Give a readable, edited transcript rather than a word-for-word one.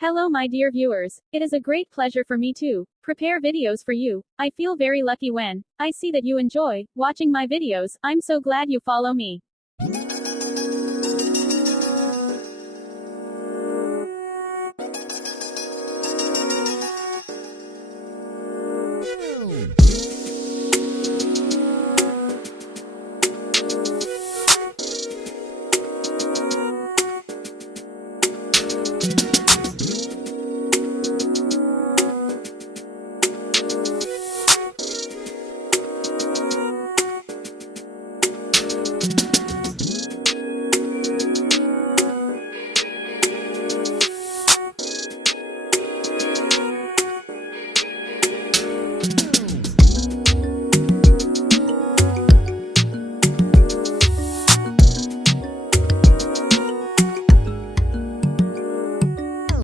Hello my dear viewers, it is a great pleasure for me to prepare videos for you. I feel very lucky when I see that you enjoy watching my videos. I'm so glad you follow me.